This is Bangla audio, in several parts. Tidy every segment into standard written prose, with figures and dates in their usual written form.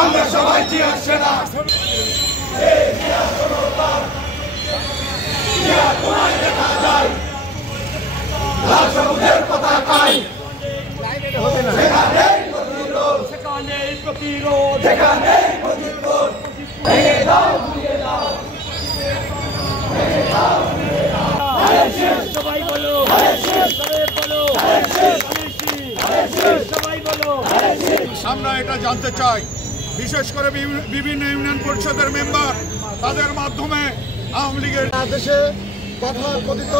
আমরা সবাই জিয়া সেনা তোমায় দেখা যায় লাল সবুজের পতাকায় সেখানেই প্রতিরোধ ভেঙে দাও ঘুরিয়ে দাও সবাই বলো সবাই বলো আমরা এটা জানতে চাই, বিশেষ করে বিভিন্ন ইউনিয়ন পরিষদের মেম্বার তাদের মাধ্যমে আওয়ামী লীগের দেশে তথাকথিত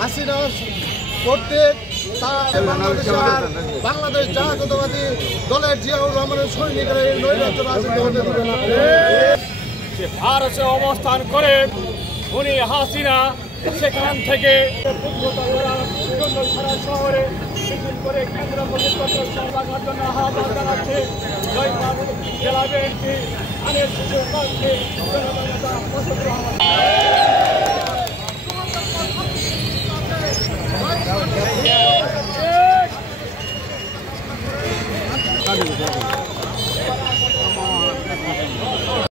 হাসিনা কর্তৃক বাংলাদেশ জাতীয়তাবাদী দলের জিয়াউর রহমানের সৈনিকেরা এই নৈরাজ্য রাজনীতি হতে দেবে না। ভারতে অবস্থান করে উনি হাসিনা সেখান থেকে শহরে মিছিল করে কেন্দ্র প্রতিপক্ষ রাখার জন্য আহ্বান জানাচ্ছে। জয়পুর জেলা বিএনপি আনের শিশুর পক্ষে